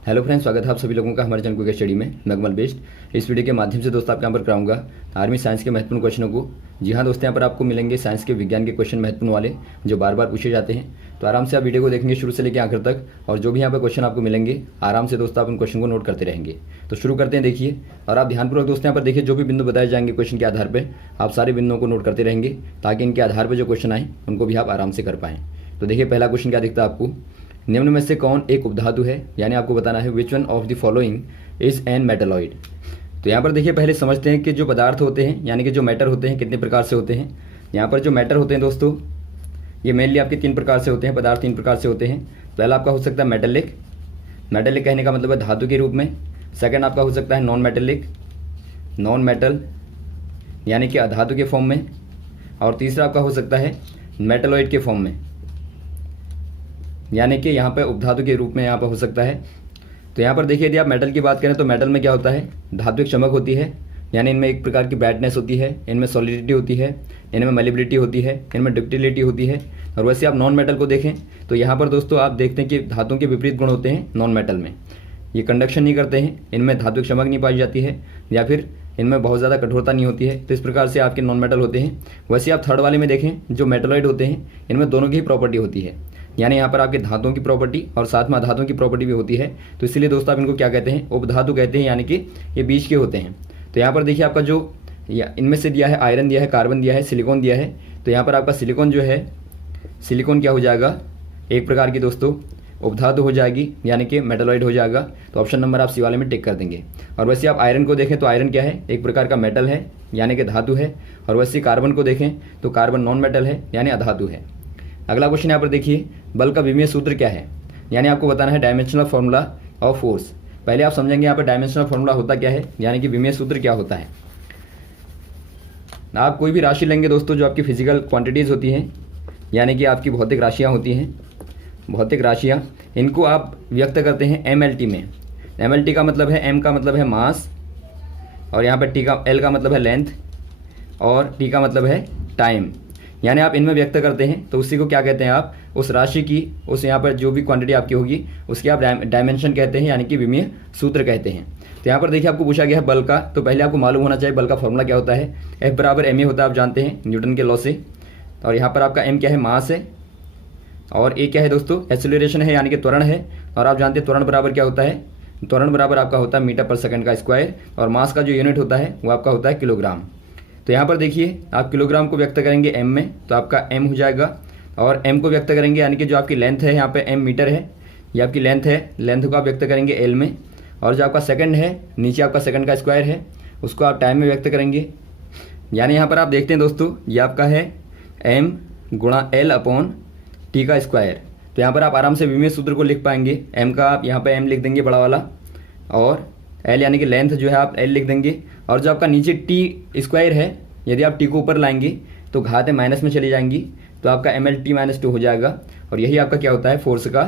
Hello friends, स्वागत है आप सभी लोगों का हमारे चैनल क्विक स्टडी में। मैं कमल बेस्ट इस वीडियो के माध्यम से दोस्तों आपके यहाँ पर कराऊंगा आर्मी साइंस के महत्वपूर्ण क्वेश्चनों को। जी हाँ दोस्तों, यहाँ पर आपको मिलेंगे साइंस के विज्ञान के क्वेश्चन महत्वपूर्ण वाले जो बार बार पूछे जाते हैं। तो आराम से आप वीडियो को देखेंगे शुरू से लेकर आखिर तक, और जो भी यहाँ पर क्वेश्चन आपको मिलेंगे आराम से दोस्तों आप उन क्वेश्चन को नोट करते रहेंगे। तो शुरू करते हैं, देखिए। और आप ध्यानपूर्वक दोस्तों यहाँ पर देखिए, जो भी बिंदु बताए जाएंगे क्वेश्चन के आधार पर आप सारे बिंदुओं को नोट करते रहेंगे, ताकि इनके आधार पर जो क्वेश्चन आए उनको भी आप आराम से कर पाएँ। तो देखिए, पहला क्वेश्चन क्या दिखता है आपको, निम्न में से कौन एक उपधातु है, यानी आपको बताना है which one of the following is an metalloid. तो यहाँ पर देखिए, पहले समझते हैं कि जो पदार्थ होते हैं यानी कि जो मैटर होते हैं कितने प्रकार से होते हैं। यहाँ पर जो मैटर होते हैं दोस्तों, ये मेनली आपके तीन प्रकार से होते हैं, पदार्थ तीन प्रकार से होते हैं। पहला आपका हो सकता है मेटेलिक, मेटेलिक कहने का मतलब है धातु के रूप में। सेकंड आपका हो सकता है नॉन मेटेलिक, नॉन मेटल यानी कि अधातु के फॉर्म में। और तीसरा आपका हो सकता है मेटलॉइड के फॉर्म में, यानी कि यहाँ पर उपधातु के रूप में यहाँ पर हो सकता है। तो यहाँ पर देखिए, यदि आप मेटल की बात करें तो मेटल में क्या होता है, धात्विक चमक होती है, यानी इनमें एक प्रकार की ब्राइटनेस होती है, इनमें सॉलिडिटी होती है, इनमें मेलिबिलिटी होती है, इनमें डक्टिलिटी होती है। और वैसे आप नॉन मेटल को देखें तो यहाँ पर दोस्तों आप देखते हैं कि धातुओं के विपरीत गुण होते हैं नॉन मेटल में। ये कंडक्शन नहीं करते हैं, इनमें धात्विक चमक नहीं पाई जाती है, या फिर इनमें बहुत ज़्यादा कठोरता नहीं होती है। तो इस प्रकार से आपके नॉन मेटल होते हैं। वैसे आप थर्ड वाले में देखें, जो मेटलॉइड होते हैं इनमें दोनों की ही प्रॉपर्टी होती है, यानी यहाँ पर आपके धातुओं की प्रॉपर्टी और साथ में अधातुओं की प्रॉपर्टी भी होती है। तो इसीलिए दोस्तों आप इनको क्या कहते हैं, उपधातु कहते हैं, यानी कि ये बीच के होते हैं। तो यहाँ पर देखिए, आपका जो इनमें से दिया है आयरन दिया है, कार्बन दिया है, सिलिकॉन दिया है। तो यहाँ पर आपका सिलिकॉन जो है, सिलिकॉन क्या हो जाएगा, एक प्रकार की दोस्तों उपधातु हो जाएगी, यानी कि मेटलॉइड हो जाएगा। तो ऑप्शन नंबर आप सी वाले में टिक कर देंगे। और वैसे आप आयरन को देखें तो आयरन क्या है, एक प्रकार का मेटल है, यानी कि धातु है। और वैसे कार्बन को देखें तो कार्बन नॉन मेटल है, यानी अधातु है। अगला क्वेश्चन यहाँ पर देखिए, बल का विमीय सूत्र क्या है, यानी आपको बताना है डायमेंशनल फॉर्मूला ऑफ फोर्स। पहले आप समझेंगे यहाँ पर डायमेंशनल फॉर्मूला होता क्या है, यानी कि विमीय सूत्र क्या होता है। आप कोई भी राशि लेंगे दोस्तों, जो आपकी फिजिकल क्वांटिटीज़ होती हैं, यानी कि आपकी भौतिक राशियाँ होती हैं, भौतिक राशियाँ, इनको आप व्यक्त करते हैं MLT में। MLT का मतलब है, M का मतलब है मास, और यहाँ पर L का मतलब है लेंथ, और T का मतलब है टाइम, यानी आप इनमें व्यक्त करते हैं। तो उसी को क्या कहते हैं, आप उस राशि की, उस यहाँ पर जो भी क्वांटिटी आपकी होगी उसकी आप डायमेंशन कहते हैं, यानी कि विमीय सूत्र कहते हैं। तो यहाँ पर देखिए, आपको पूछा गया है बल का, तो पहले आपको मालूम होना चाहिए बल का फॉर्मूला क्या होता है। F बराबर ma होता है, आप जानते हैं न्यूटन के लॉ से। और यहाँ पर आपका m क्या है, मास है, और a क्या है दोस्तों, एक्सेलरेशन है, यानी कि त्वरण है। और आप जानते हैं त्वरण बराबर क्या होता है, त्वरण बराबर आपका होता है मीटर पर सेकंड का स्क्वायर, और मास का जो यूनिट होता है वो आपका होता है किलोग्राम। तो यहाँ पर देखिए, आप किलोग्राम को व्यक्त करेंगे m में, तो आपका m हो जाएगा। और m को व्यक्त करेंगे, यानी कि जो आपकी लेंथ है, यहाँ पे m मीटर है, ये आपकी लेंथ है, लेंथ को आप व्यक्त करेंगे l में। और जो आपका सेकंड है, नीचे आपका सेकंड का स्क्वायर है, उसको आप टाइम में व्यक्त करेंगे। यानी यहाँ पर आप देखते हैं दोस्तों, ये आपका है m गुणा l अपॉन t का स्क्वायर। तो यहाँ पर आप आराम से विमीय सूत्र को लिख पाएंगे। m का आप यहाँ पे m लिख देंगे बड़ा वाला, और l यानी कि लेंथ जो है आप l लिख देंगे। और जो आपका नीचे t स्क्वायर है, यदि आप t को ऊपर लाएंगे तो घातें माइनस में चली जाएंगी, तो आपका MLT-2 हो जाएगा। और यही आपका क्या होता है, फोर्स का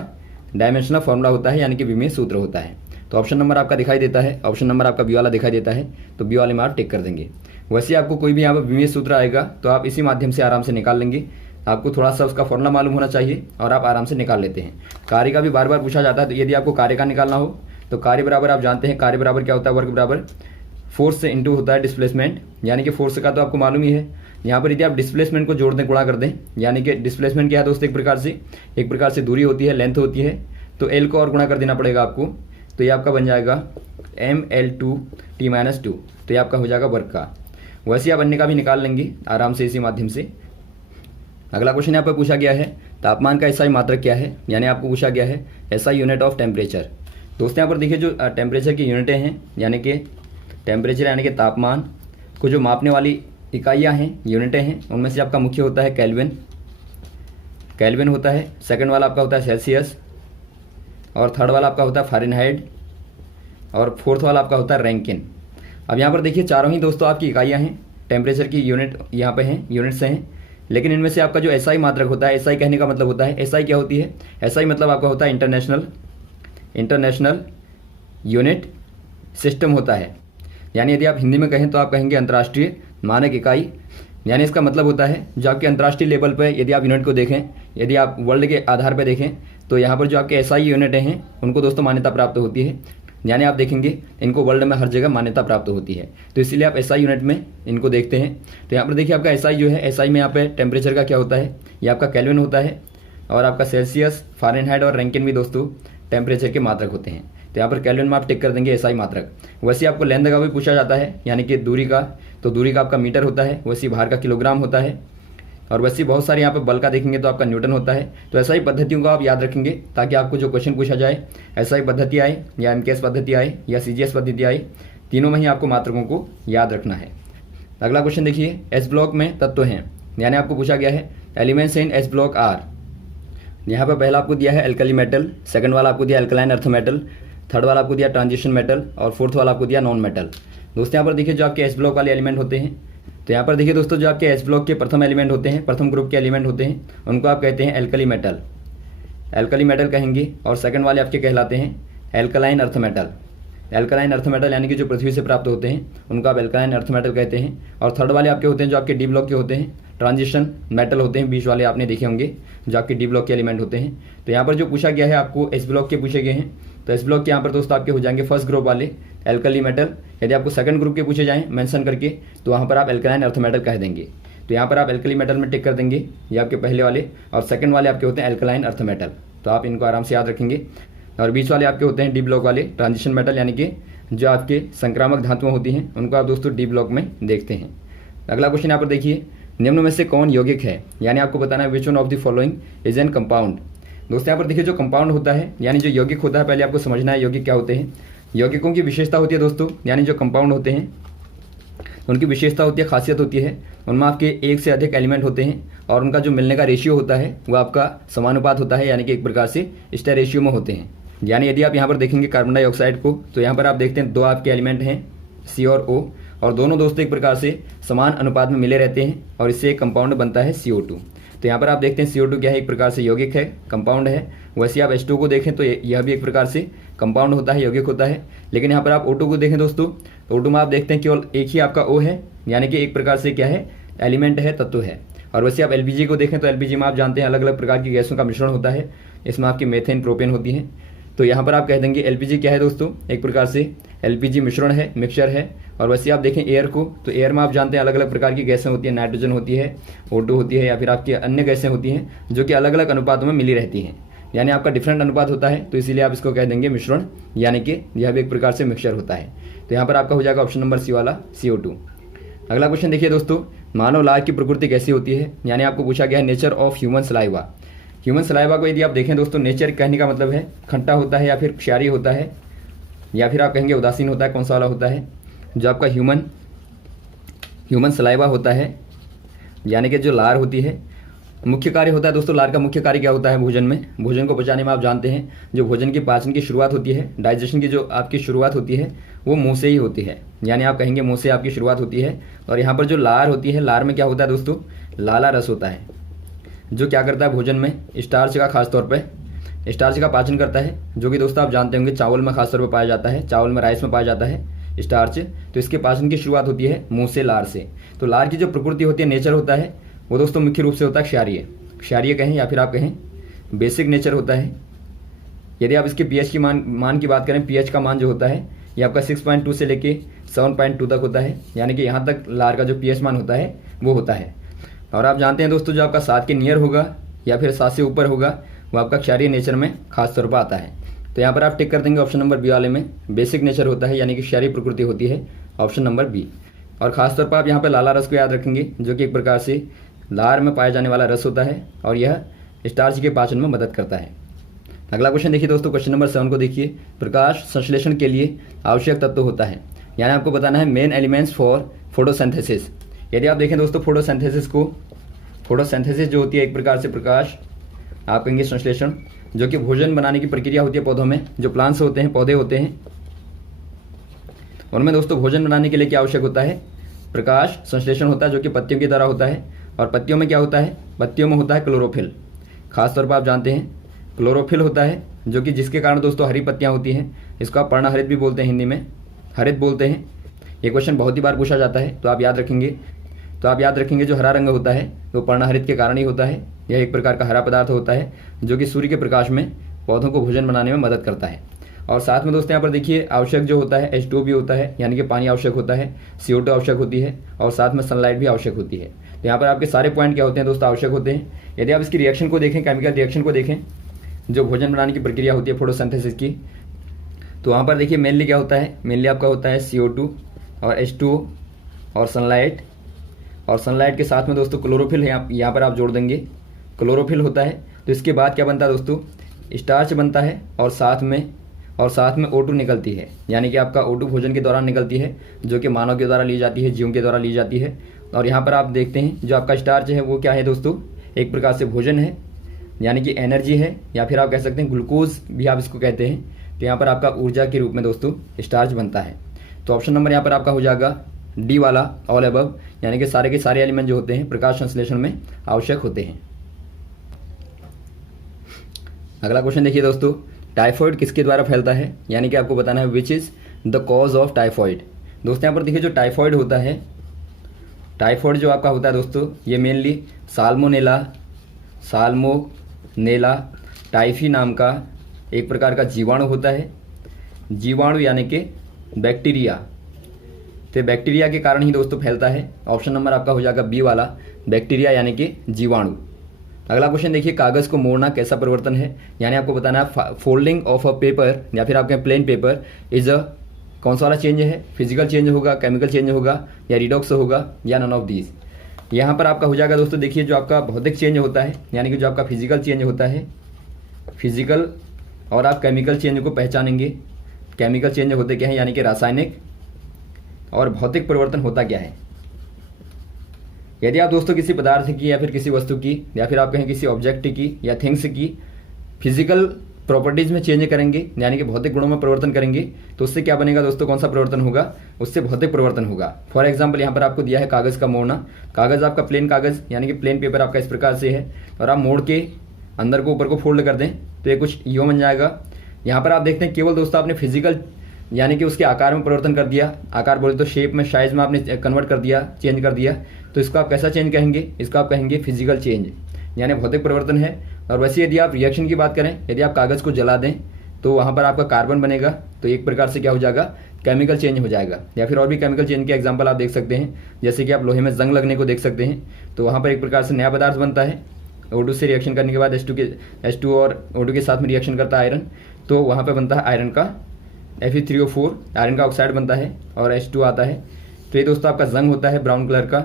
डायमेंशनल फॉर्मूला होता है, यानी कि विमीय सूत्र होता है। तो ऑप्शन नंबर आपका दिखाई देता है, ऑप्शन नंबर आपका बी वाला दिखाई देता है, तो बी वाले में आप टिक कर देंगे। वैसे आपको कोई भी यहाँ पर विमीय सूत्र आएगा तो आप इसी माध्यम से आराम से निकाल लेंगे। आपको थोड़ा सा उसका फॉर्मूला मालूम होना चाहिए और आप आराम से निकाल लेते हैं। कार्य का भी बार बार पूछा जाता है, तो यदि आपको कार्य का निकालना हो तो कार्य बराबर आप जानते हैं, कार्य बराबर क्या होता है, वर्क बराबर फोर्स से इंटू होता है डिस्प्लेसमेंट, यानी कि फोर्स का तो आपको मालूम ही है। यहाँ पर यदि आप डिस्प्लेसमेंट को जोड़ दें, गुणा कर दें, यानी कि डिस्प्लेसमेंट क्या है दोस्तों, एक प्रकार से दूरी होती है, लेंथ होती है। तो L को और गुणा कर देना पड़ेगा आपको, तो ये आपका बन जाएगा ML2T-2, तो ये आपका हो जाएगा वर्क का। वैसे आप अन्य का भी निकाल लेंगे आराम से इसी माध्यम से। अगला क्वेश्चन यहाँ पर पूछा गया है, तापमान का SI मात्रक क्या है, यानी आपको पूछा गया है SI यूनिट ऑफ टेम्परेचर। दोस्तों यहाँ पर देखिए, जो टेम्परेचर की यूनिटें हैं, यानी कि टेम्परेचर यानी कि तापमान को जो मापने वाली इकाइयाँ हैं, यूनिटें हैं, उनमें से आपका मुख्य होता है केल्विन, केल्विन होता है। सेकंड वाला आपका होता है सेल्सियस, और थर्ड वाला आपका होता है फ़ारेनहाइट, और फोर्थ वाला आपका होता है रैंकिन। अब यहाँ पर देखिए, चारों ही दोस्तों आपकी इकाइयाँ हैं, टेम्परेचर की यूनिट यहाँ पे हैं, यूनिट्स हैं। लेकिन इनमें से आपका जो SI मात्रक होता है, SI कहने का मतलब होता है, SI क्या होती है, SI मतलब आपका होता है इंटरनेशनल यूनिट सिस्टम होता है। यानी यदि आप हिंदी में कहें तो आप कहेंगे अंतर्राष्ट्रीय मानक इकाई। यानी इसका मतलब होता है जो आपके अंतर्राष्ट्रीय लेवल पर, यदि आप यूनिट को देखें, यदि आप वर्ल्ड के आधार पर देखें तो यहाँ पर जो आपके एसआई यूनिटें हैं उनको दोस्तों मान्यता प्राप्त होती है, यानी आप देखेंगे इनको वर्ल्ड में हर जगह मान्यता प्राप्त होती है। तो इसीलिए आप एसआई यूनिट में इनको देखते हैं। तो यहाँ पर देखिए आपका एसआई जो है, एसआई में यहाँ पे टेम्परेचर का क्या होता है, ये आपका केल्विन होता है, और आपका सेल्सियस, फ़ारेनहाइट और रैंकिन भी दोस्तों टेम्परेचर के मात्रक होते हैं। तो यहाँ पर केल्विन में आप टिक कर देंगे एसआई मात्रक। वैसे आपको लेंथ का भी पूछा जाता है, यानी कि दूरी का, तो दूरी का आपका मीटर होता है, वैसे भार का किलोग्राम होता है, और वैसे बहुत सारे यहाँ पे बल का देखेंगे तो आपका न्यूटन होता है। तो ऐसा ही पद्धतियों को आप याद रखेंगे ताकि आपको जो क्वेश्चन पूछा जाए ऐसा ही पद्धति आए, या एमकेएस पद्धति आए या सीजीएस पद्धति आए, तीनों में ही आपको मात्रकों को याद रखना है। अगला क्वेश्चन देखिए, एस ब्लॉक में तत्व हैं, यानी आपको पूछा गया है elements in s block are. यहाँ पर पहला आपको दिया है एल्कली मेटल, सेकंड वाला आपको दिया एल्कलाइन अर्थ मेटल, थर्ड वाला आपको दिया ट्रांजिशन मेटल, और फोर्थ वाला आपको दिया नॉन मेटल। दोस्तों यहाँ पर देखिए जो आपके एस ब्लॉक वाले एलिमेंट होते हैं, तो यहाँ पर देखिए दोस्तों जो आपके एस ब्लॉक के प्रथम एलिमेंट होते हैं, प्रथम ग्रुप के एलिमेंट होते हैं, उनको आप कहते हैं एल्कली मेटल, एल्कली मेटल कहेंगे। और सेकंड वाले आपके कहलाते हैं alkaline earth metal, alkaline earth metal यानी कि जो पृथ्वी से प्राप्त होते हैं उनको आप एल्कलाइन अर्थ मेटल कहते हैं। और थर्ड वाले आपके होते हैं जो आपके डी ब्लॉक के होते हैं, ट्रांजिशन मेटल होते हैं, बीच वाले आपने देखे होंगे जो आपके डी ब्लॉक के एलिमेंट होते हैं। तो यहाँ पर जो पूछा गया है आपको एस ब्लॉक के पूछे गए हैं, तो एस ब्लॉक के यहाँ पर दोस्तों आपके हो जाएंगे फर्स्ट ग्रुप वाले एल्कली मेटल। यदि आपको सेकंड ग्रुप के पूछे जाएं मेंशन करके, तो वहाँ पर आप एल्कलाइन अर्थ मेटल कह देंगे। तो यहाँ पर आप एल्कली मेटल में टिक कर देंगे, ये आपके पहले वाले, और सेकंड वाले आपके होते हैं एल्कलाइन अर्थ मेटल, तो आप इनको आराम से याद रखेंगे। और बीच वाले आपके होते हैं डी ब्लॉक वाले ट्रांजिशन मेटल, यानी कि जो आपके संक्रामक धातुएं होती हैं उनको आप दोस्तों डी ब्लॉक में देखते हैं। अगला क्वेश्चन यहाँ पर देखिए, निम्न में से कौन यौगिक है, यानी आपको बताना है which one of the following is an compound. दोस्तों यहाँ पर देखिए जो कंपाउंड होता है यानी जो यौगिक होता है, पहले आपको समझना है यौगिक क्या होते हैं। यौगिकों की विशेषता होती है दोस्तों, यानी जो कंपाउंड होते हैं उनकी विशेषता होती है, खासियत होती है, उनमें आपके एक से अधिक एलिमेंट होते हैं और उनका जो मिलने का रेशियो होता है वो आपका समानुपात होता है, यानी कि एक प्रकार से स्टेयर रेशियो में होते हैं। यानी यदि आप यहाँ पर देखेंगे कार्बन डाइऑक्साइड को, तो यहाँ पर आप देखते हैं दो आपके एलिमेंट हैं सी और ओ, और दोनों दोस्तों एक प्रकार से समान अनुपात में मिले रहते हैं और इससे एक कंपाउंड बनता है CO2। तो यहाँ पर आप देखते हैं CO2 क्या है, एक प्रकार से यौगिक है, कंपाउंड है। वैसे आप H2 को देखें तो यह भी एक प्रकार से कंपाउंड होता है, यौगिक होता है। लेकिन यहाँ पर आप O2 को देखें दोस्तों, तो O2 में आप देखते हैं केवल एक ही आपका O है, यानी कि एक प्रकार से क्या है, एलिमेंट है, तत्व है। और वैसे आप LPG को देखें तो LPG में आप जानते हैं अलग अलग प्रकार की गैसों का मिश्रण होता है, इसमें आपकी मेथेन, प्रोपेन होती है। तो यहाँ पर आप कह देंगे LPG क्या है दोस्तों, एक प्रकार से LPG मिश्रण है, मिक्सचर है। और वैसे आप देखें एयर को, तो एयर में आप जानते हैं अलग अलग प्रकार की गैसें होती हैं, नाइट्रोजन होती है, O2 होती है, या फिर आपकी अन्य गैसें होती हैं जो कि अलग अलग अनुपातों में मिली रहती हैं, यानी आपका डिफरेंट अनुपात होता है। तो इसीलिए आप इसको कह देंगे मिश्रण, यानी कि यह भी एक प्रकार से मिक्सचर होता है। तो यहाँ पर आपका हो जाएगा ऑप्शन नंबर सी वाला CO2। अगला क्वेश्चन देखिए दोस्तों, मानव लार की प्रकृति कैसी होती है, यानी आपको पूछा गया है nature of human saliva. Human saliva को यदि आप देखें दोस्तों, नेचर कहने का मतलब है खट्टा होता है, या फिर क्षारीय होता है, या फिर आप कहेंगे उदासीन होता है। कौन सा वाला होता है, जो आपका ह्यूमन सलाइवा होता है, यानी कि जो लार होती है, मुख्य कार्य होता है दोस्तों। लार का मुख्य कार्य क्या होता है, भोजन में, भोजन को पचाने में आप जानते हैं जो भोजन की पाचन की शुरुआत होती है, डाइजेशन की जो आपकी शुरुआत होती है वो मुंह से ही होती है, यानी आप कहेंगे मुंह से आपकी शुरुआत होती है। और यहाँ पर जो लार होती है, लार में क्या होता है दोस्तों, लाला रस होता है, जो क्या करता है भोजन में स्टार्च का, खासतौर पर स्टार्च का पाचन करता है, जो कि दोस्तों आप जानते होंगे चावल में खासतौर पर पाया जाता है, चावल में, राइस में पाया जाता है स्टार्च। तो इसके पाचन की शुरुआत होती है मुंह से, लार से। तो लार की जो प्रकृति होती है, नेचर होता है, वो दोस्तों मुख्य रूप से होता है क्षारीय, क्षारीय कहें या फिर आप कहें बेसिक नेचर होता है। यदि आप इसके pH की मान की बात करें, pH का मान जो होता है ये आपका 6.2 से लेके 7.2 तक होता है, यानी कि यहाँ तक लार का जो pH मान होता है वो होता है। और आप जानते हैं दोस्तों, जो आपका 7 के नियर होगा या फिर 7 से ऊपर होगा वो आपका क्षारीय नेचर में खास तौर पर आता है। तो यहाँ पर आप टिक कर देंगे ऑप्शन नंबर बी वाले में, बेसिक नेचर होता है, यानी कि क्षारीय प्रकृति होती है, ऑप्शन नंबर बी। और खासतौर पर आप यहाँ पर लाला रस को याद रखेंगे, जो कि एक प्रकार से लार में पाया जाने वाला रस होता है और यह स्टार्च के पाचन में मदद करता है। अगला क्वेश्चन देखिए दोस्तों, क्वेश्चन नंबर 7 को देखिए, प्रकाश संश्लेषण के लिए आवश्यक तत्व होता है, यानी आपको बताना है मेन एलिमेंट्स फॉर फोटोसिंथेसिस। यदि आप देखें दोस्तों फोटोसिंथेसिस को, फोटोसिंथेसिस जो होती है एक प्रकार से प्रकाश, आप कहेंगे संश्लेषण, जो कि भोजन बनाने की प्रक्रिया होती है पौधों में, जो प्लांट्स होते हैं, पौधे होते हैं, उनमें दोस्तों भोजन बनाने के लिए क्या आवश्यक होता है, प्रकाश संश्लेषण होता है, जो कि पत्तियों की तरह होता है। और पत्तियों में क्या होता है, पत्तियों में होता है क्लोरोफिल, खासतौर पर आप जानते हैं क्लोरोफिल होता है, जो कि जिसके कारण दोस्तों हरी पत्तियां होती हैं, इसको आप पर्णहरित भी बोलते हैं, हिंदी में हरित बोलते हैं। ये क्वेश्चन बहुत ही बार पूछा जाता है, तो आप याद रखेंगे। तो आप याद रखेंगे जो हरा रंग होता है वो पर्णहरित के कारण ही होता है। यह एक प्रकार का हरा पदार्थ होता है जो कि सूर्य के प्रकाश में पौधों को भोजन बनाने में मदद करता है। और साथ में दोस्तों यहाँ पर देखिए आवश्यक जो होता है H2O भी होता है, यानी कि पानी आवश्यक होता है, CO2 आवश्यक होती है और साथ में सनलाइट भी आवश्यक होती है। तो यहाँ पर आपके सारे पॉइंट क्या होते हैं दोस्तों, आवश्यक होते हैं। यदि आप इसकी रिएक्शन को देखें, केमिकल रिएक्शन को देखें, जो भोजन बनाने की प्रक्रिया होती है फोटोसिंथेसिस की, तो वहाँ पर देखिए मेनली क्या होता है, मेनली आपका होता है CO2 और H2O और सनलाइट, और सनलाइट के साथ में दोस्तों क्लोरोफिल यहाँ पर आप जोड़ देंगे, क्लोरोफिल होता है। तो इसके बाद क्या बनता है दोस्तों, स्टार्च बनता है और साथ में O2 निकलती है, यानी कि आपका O2 भोजन के दौरान निकलती है, जो कि मानव के द्वारा ली जाती है, जीवों के द्वारा ली जाती है। और यहाँ पर आप देखते हैं जो आपका स्टार्च है वो क्या है दोस्तों, एक प्रकार से भोजन है, यानी कि एनर्जी है, या फिर आप कह सकते हैं ग्लूकोज भी आप इसको कहते हैं। तो यहाँ पर आपका ऊर्जा के रूप में दोस्तों स्टार्च बनता है। तो ऑप्शन नंबर यहाँ पर आपका हो जाएगा डी वाला, ऑल अबव, यानी कि सारे के सारे एलिमेंट जो होते हैं प्रकाश संश्लेषण में आवश्यक होते हैं। अगला क्वेश्चन देखिए दोस्तों, टाइफॉइड किसके द्वारा फैलता है, यानी कि आपको बताना है which is the cause of typhoid. दोस्तों यहाँ पर देखिए जो टाइफॉइड होता है, टाइफॉइड जो आपका होता है दोस्तों, ये मेनली साल्मोनेला टाइफी नाम का एक प्रकार का जीवाणु होता है। जीवाणु यानी कि बैक्टीरिया, तो बैक्टीरिया के कारण ही दोस्तों फैलता है। ऑप्शन नंबर आपका हो जाएगा बी वाला, बैक्टीरिया यानी कि जीवाणु। अगला क्वेश्चन देखिए, कागज़ को मोड़ना कैसा परिवर्तन है, यानी आपको बताना है फोल्डिंग ऑफ अ पेपर या फिर आपके प्लेन पेपर इज अ, कौन सा वाला चेंज है, फिजिकल चेंज होगा, केमिकल चेंज होगा, या रिडॉक्स होगा, या नन ऑफ दीज। यहाँ पर आपका हो जाएगा दोस्तों, देखिए जो आपका भौतिक चेंज होता है, यानी कि जो आपका फिजिकल चेंज होता है, फिजिकल, और आप केमिकल चेंज को पहचानेंगे। केमिकल चेंज होते क्या है, यानी कि रासायनिक, और भौतिक परिवर्तन होता क्या है। यदि आप दोस्तों किसी पदार्थ की या फिर किसी वस्तु की या फिर आप कहें किसी ऑब्जेक्ट की या थिंग्स की फिजिकल प्रॉपर्टीज़ में चेंज करेंगे, यानी कि भौतिक गुणों में परिवर्तन करेंगे, तो उससे क्या बनेगा दोस्तों, कौन सा परिवर्तन होगा, उससे भौतिक परिवर्तन होगा। फॉर एग्जांपल यहाँ पर आपको दिया है कागज़ का मोड़ना। कागज़ आपका प्लेन कागज़ यानी कि प्लेन पेपर आपका इस प्रकार से है, और आप मोड़ के अंदर को ऊपर को फोल्ड कर दें तो ये कुछ यो बन जाएगा। यहाँ पर आप देखते हैं केवल दोस्तों आपने फिजिकल यानी कि उसके आकार में परिवर्तन कर दिया, आकार बोले तो शेप में, साइज में आपने कन्वर्ट कर दिया, चेंज कर दिया, तो इसको आप कैसा चेंज कहेंगे, इसको आप कहेंगे फिजिकल चेंज, यानी भौतिक परिवर्तन है। और वैसे यदि आप रिएक्शन की बात करें, यदि आप कागज़ को जला दें तो वहाँ पर आपका कार्बन बनेगा, तो एक प्रकार से क्या हो जाएगा, केमिकल चेंज हो जाएगा। या फिर और भी केमिकल चेंज के एग्जाम्पल आप देख सकते हैं, जैसे कि आप लोहे में जंग लगने को देख सकते हैं, तो वहाँ पर एक प्रकार से नया पदार्थ बनता है। O2 से रिएक्शन करने के बाद H2 और O2 के साथ में रिएक्शन करता है आयरन, तो वहाँ पर बनता है आयरन का Fe3O4, आयरन का ऑक्साइड बनता है और H2 आता है। तो ये दोस्तों आपका जंग होता है ब्राउन कलर का,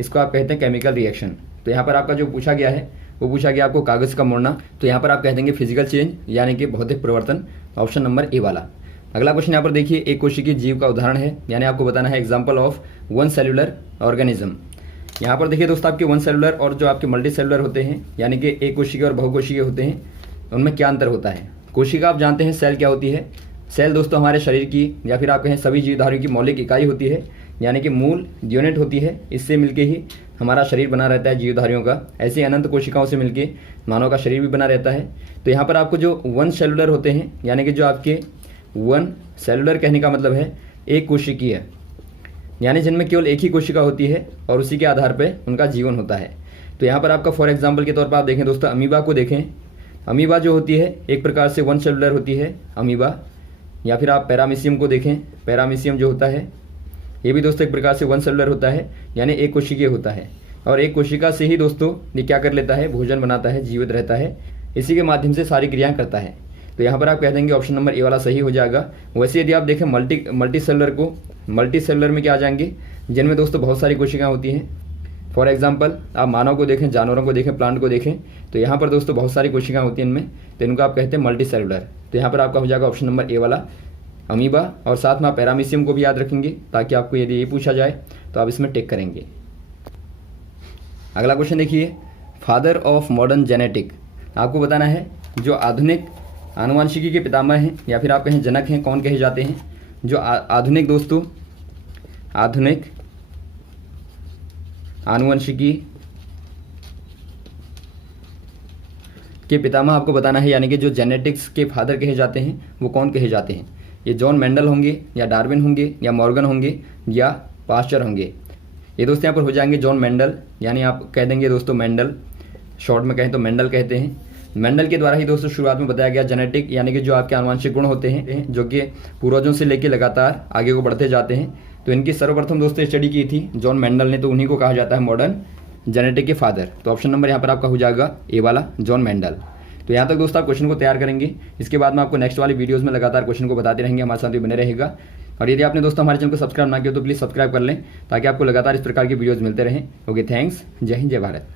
इसको आप कहते हैं केमिकल रिएक्शन। तो यहाँ पर आपका जो पूछा गया है वो पूछा गया आपको कागज़ का मोड़ना, तो यहाँ पर आप कह देंगे फिजिकल चेंज यानी कि भौतिक परिवर्तन, ऑप्शन नंबर ए वाला। अगला क्वेश्चन यहाँ पर देखिए, एक कोशिकीय जीव का उदाहरण है, यानी आपको बताना है example of one cellular organism. यहाँ पर देखिए दोस्तों आपके वन सेलुलर और जो आपके मल्टी सेलुलर होते हैं, यानी कि एक कोशिकीय और बहुकोशिकीय होते हैं, उनमें क्या अंतर होता है। कोशिका आप जानते हैं सेल क्या होती है, सेल दोस्तों हमारे शरीर की या फिर आप कहें सभी जीवधारियों की मौलिक इकाई होती है, यानी कि मूल यूनिट होती है। इससे मिलके ही हमारा शरीर बना रहता है जीवधारियों का। ऐसे अनंत कोशिकाओं से मिलके मानव का शरीर भी बना रहता है। तो यहाँ पर आपको जो वन सेलुलर होते हैं, यानी कि जो आपके वन सेलुलर कहने का मतलब है एक कोशिकीय, यानी जिनमें केवल एक ही कोशिका होती है और उसी के आधार पर उनका जीवन होता है। तो यहाँ पर आपका फॉर एग्जाम्पल के तौर पर आप देखें दोस्तों, अमीबा को देखें। अमीबा जो होती है एक प्रकार से वन सेलुलर होती है अमीबा, या फिर आप पैरामीशियम को देखें। पैरामीशियम जो होता है ये भी दोस्तों एक प्रकार से वन सेलुलर होता है, यानी एक कोशिकीय होता है, और एक कोशिका से ही दोस्तों ये क्या कर लेता है, भोजन बनाता है, जीवित रहता है, इसी के माध्यम से सारी क्रियाएं करता है। तो यहाँ पर आप कह देंगे ऑप्शन नंबर ए वाला सही हो जाएगा। वैसे यदि आप देखें मल्टी सेलुलर को, मल्टी सेलुलर में क्या आ जाएंगे, जिनमें दोस्तों बहुत सारी कोशिकाएं होती हैं। फॉर एग्जाम्पल आप मानव को देखें, जानवरों को देखें, प्लांट को देखें, तो यहाँ पर दोस्तों बहुत सारी कोशिकाएं होती हैं इनमें, तो इनको आप कहते हैं मल्टी सेलुलर। तो यहाँ पर आपका हो जाएगा ऑप्शन नंबर ए वाला अमीबा, और साथ में आप पैरामीशियम को भी याद रखेंगे ताकि आपको यदि ये पूछा जाए तो आप इसमें टिक करेंगे। अगला क्वेश्चन देखिए, फादर ऑफ मॉडर्न जेनेटिक। आपको बताना है जो आधुनिक आनुवंशिकी के पितामह हैं या फिर आप कहें जनक हैं, कौन कहे जाते हैं। जो आधुनिक दोस्तों आधुनिक आनुवंशिकी के पितामह आपको बताना है, यानी कि जो जेनेटिक्स के फादर कहे जाते हैं वो कौन कहे जाते हैं। ये जॉन मेंडल होंगे, या डार्विन होंगे, या मॉर्गन होंगे, या पास्चर होंगे। ये दोस्तों यहाँ पर हो जाएंगे जॉन मेंडल, यानी आप कह देंगे दोस्तों मेंडल, शॉर्ट में कहें तो मेंडल कहते हैं। मेंडल के द्वारा ही दोस्तों शुरुआत में बताया गया जेनेटिक, यानी कि जो आपके आनुवंशिक गुण होते हैं जो कि पूर्वजों से लेकर लगातार आगे को बढ़ते जाते हैं, तो इनकी सर्वप्रथम दोस्तों स्टडी की थी जॉन मेंडल ने, तो उन्हीं को कहा जाता है मॉडर्न जेनेटिक के फादर। तो ऑप्शन नंबर यहाँ पर आपका हो जाएगा ए वाला, जॉन मेंडल। तो यहाँ तक दोस्तों आप क्वेश्चन को तैयार करेंगे, इसके बाद में आपको नेक्स्ट वाली वीडियोज़ में लगातार क्वेश्चन को बताते रहेंगे, हमारे साथ भी बने रहेगा। और यदि आपने दोस्तों हमारे चैनल को सब्सक्राइब ना किया तो प्लीज़ सब्सक्राइब कर लें, ताकि आपको लगातार इस प्रकार की वीडियोज़ मिलते रहें। ओके, थैंक्स, जय हिंद, जय भारत।